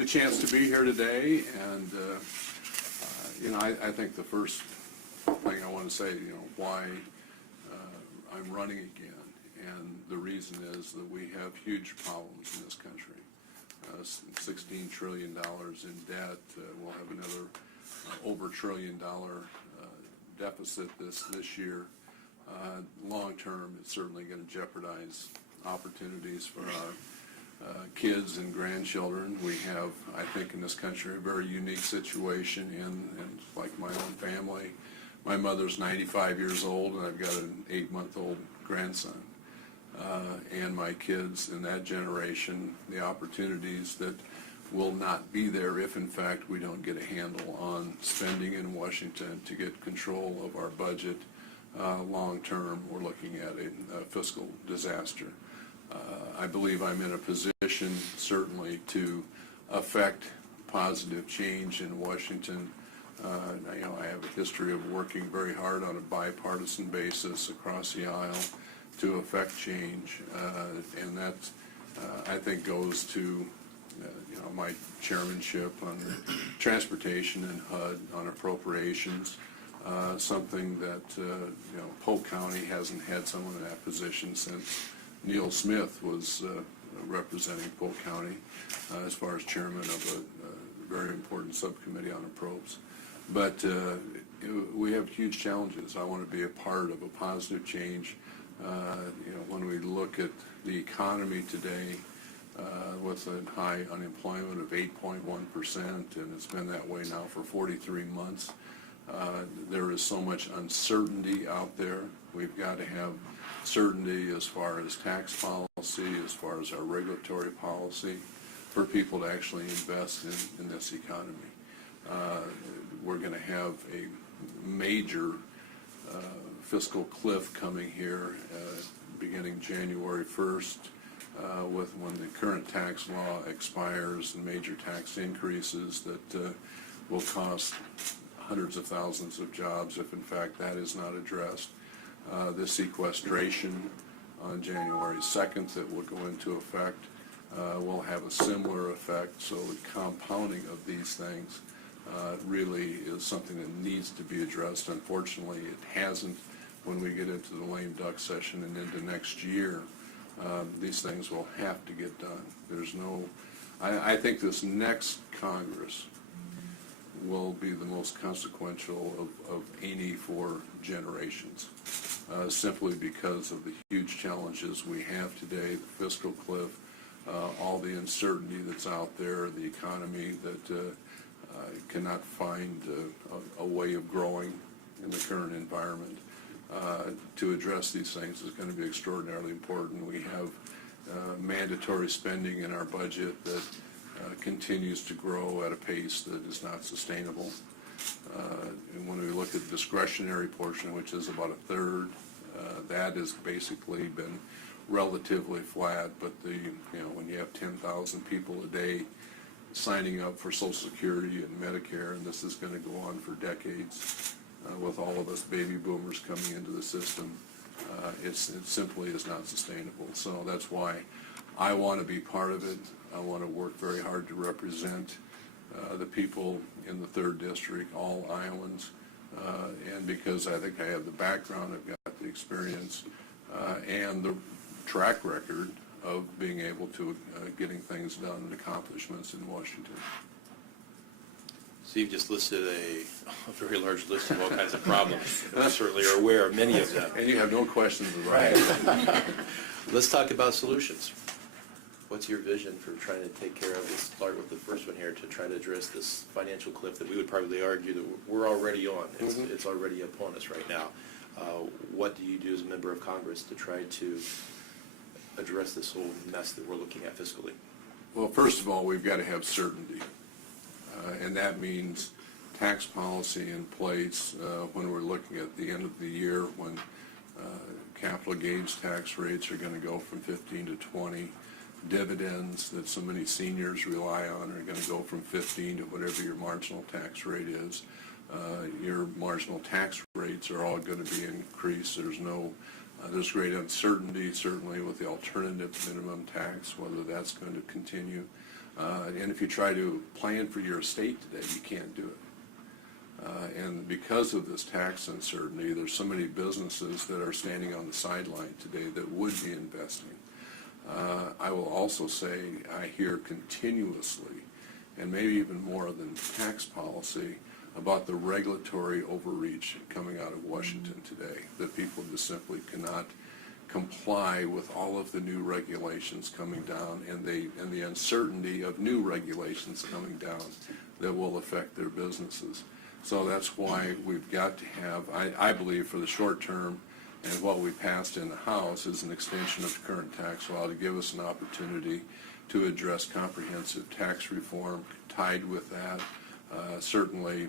the chance to be here today, and I think the first thing I want to say, why I'm running again, and the reason is that we have huge problems in this country. $16 trillion in debt. We'll have another over $1 trillion deficit this year. Long term, it's certainly going to jeopardize opportunities for our kids and grandchildren. We have, I think, in this country, a very unique situation, and like my own family. My mother's 95 years old, and I've got an 8-month-old grandson. And my kids in that generation, the opportunities that will not be there if, in fact, we don't get a handle on spending in Washington to get control of our budget. Long term, we're looking at a fiscal disaster. I believe I'm in a position, certainly, to affect positive change in Washington. I have a history of working very hard on a bipartisan basis across the aisle to affect change, and that, I think, goes to my chairmanship on transportation and HUD, on appropriations, something that Polk County hasn't had someone in that position since Neil Smith was representing Polk County as far as chairman of a very important subcommittee on approps. But we have huge challenges. I want to be a part of a positive change. When we look at the economy today, with a high unemployment of 8.1%, and it's been that way now for 43 months, there is so much uncertainty out there. We've got to have certainty as far as tax policy, as far as our regulatory policy, for people to actually invest in this economy. We're going to have a major fiscal cliff coming here beginning January 1st with when the current tax law expires, and major tax increases that will cost hundreds of thousands of jobs if in fact that is not addressed. The sequestration on January 2nd that will go into effect will have a similar effect. So the compounding of these things really is something that needs to be addressed. Unfortunately, it hasn't. When we get into the lame duck session and into next year, these things will have to get done. There's no, I think this next Congress will be the most consequential of any for generations, simply because of the huge challenges we have today, the fiscal cliff, all the uncertainty that's out there, the economy that cannot find a way of growing in the current environment. To address these things is going to be extraordinarily important. We have mandatory spending in our budget that continues to grow at a pace that is not sustainable. And when we look at the discretionary portion, which is about a third, that has basically been relatively flat. But when you have 10,000 people a day signing up for Social Security and Medicare, and this is going to go on for decades, with all of us baby boomers coming into the system, it simply is not sustainable. So that's why I want to be part of it. I want to work very hard to represent the people in the 3rd District, all Iowans, and because I think I have the background, I've got the experience, and the track record of being able to getting things done and accomplishments in Washington. So you've just listed a very large list of all kinds of problems. We certainly are aware of many of them. And you have no questions about it. Let's talk about solutions. What's your vision for trying to take care of this? Start with the first one here, to try to address this financial cliff that we would probably argue that we're already on. It's already upon us right now. What do you do as a member of Congress to try to address this whole mess that we're looking at fiscally? Well, first of all, we've got to have certainty. And that means tax policy in place when we're looking at the end of the year, when capital gains tax rates are going to go from 15 to 20. Dividends that so many seniors rely on are going to go from 15 to whatever your marginal tax rate is. Your marginal tax rates are all going to be increased. There's great uncertainty, certainly, with the alternative minimum tax, whether that's going to continue. And if you try to plan for your estate today, you can't do it. And because of this tax uncertainty, there's so many businesses that are standing on the sideline today that would be investing. I will also say I hear continuously, and maybe even more than tax policy, about the regulatory overreach coming out of Washington today, that people just simply cannot comply with all of the new regulations coming down and the uncertainty of new regulations coming down that will affect their businesses. So that's why we've got to have, I believe, for the short term, and what we passed in the House is an extension of the current tax law to give us an opportunity to address comprehensive tax reform. Tied with that, certainly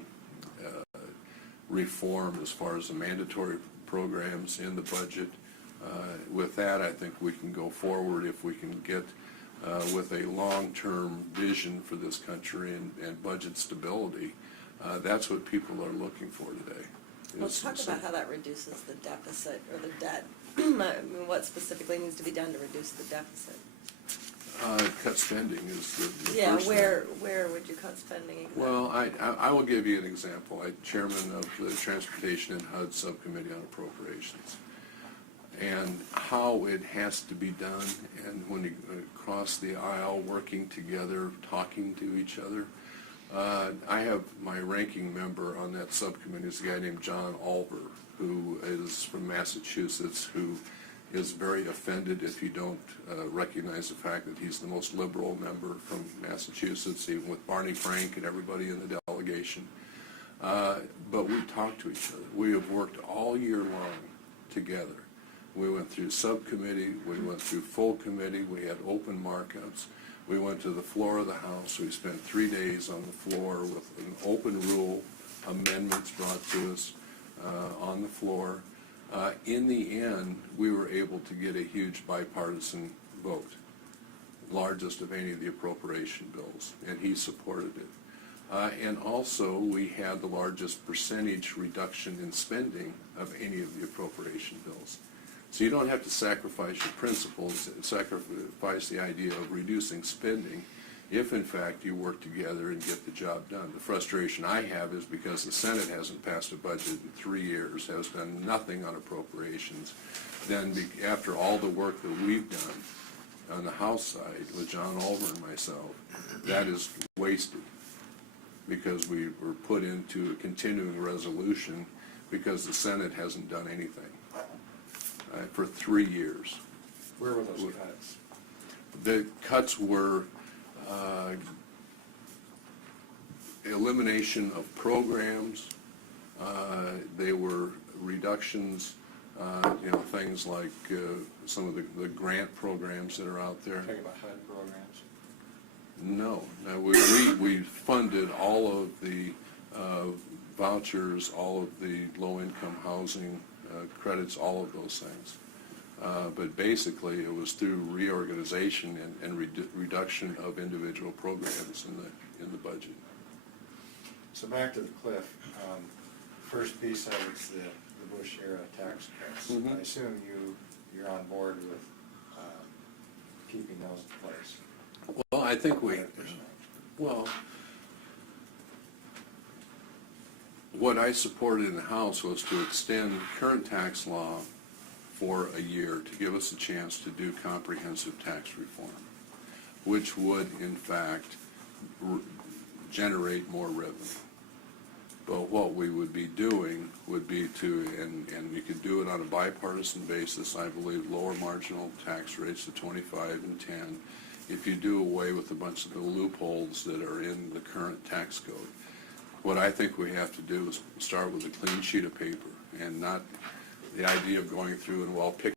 reform as far as the mandatory programs in the budget. With that, I think we can go forward if we can get with a long-term vision for this country and budget stability. That's what people are looking for today. Well, talk about how that reduces the deficit or the debt. I mean, what specifically needs to be done to reduce the deficit? Cut spending is the Yeah, first where thing. would you cut spending exactly? Well, I will give you an example. I'm chairman of the Transportation and HUD Subcommittee on Appropriations. And how it has to be done, and when you cross the aisle, working together, talking to each other. I have my ranking member on that subcommittee is a guy named John Alver, who is from Massachusetts, who is very offended if you don't recognize the fact that he's the most liberal member from Massachusetts, even with Barney Frank and everybody in the delegation. But we talk to each other. We have worked all year long together. We went through subcommittee, we went through full committee, we had open markups. We went to the floor of the House. We spent 3 days on the floor with an open rule, amendments brought to us on the floor. In the end, we were able to get a huge bipartisan vote, largest of any of the appropriation bills, and he supported it. And also, we had the largest percentage reduction in spending of any of the appropriation bills. So you don't have to sacrifice your principles, sacrifice the idea of reducing spending if, in fact, you work together and get the job done. The frustration I have is because the Senate hasn't passed a budget in 3 years, has done nothing on appropriations. Then after all the work that we've done on the House side with John Alver and myself, that is wasted because we were put into a continuing resolution because the Senate hasn't done anything. For 3 years. Where were those cuts? The cuts were elimination of programs. They were reductions, things like some of the grant programs that are out there. Talking about HUD programs? No, we funded all of the vouchers, all of the low-income housing credits, all of those things. But basically, it was through reorganization and reduction of individual programs in the budget. So back to the cliff. First piece of it's the Bush era tax cuts. Mhm. I assume you're on board with keeping those in place. Well, I think 100%. what I supported in the House was to extend current tax law for a year to give us a chance to do comprehensive tax reform, which would, in fact, generate more revenue. But what we would be doing would be and you could do it on a bipartisan basis, I believe, lower marginal tax rates to 25 and 10, if you do away with a bunch of the loopholes that are in the current tax code. What I think we have to do is start with a clean sheet of paper and not the idea of going through and, pick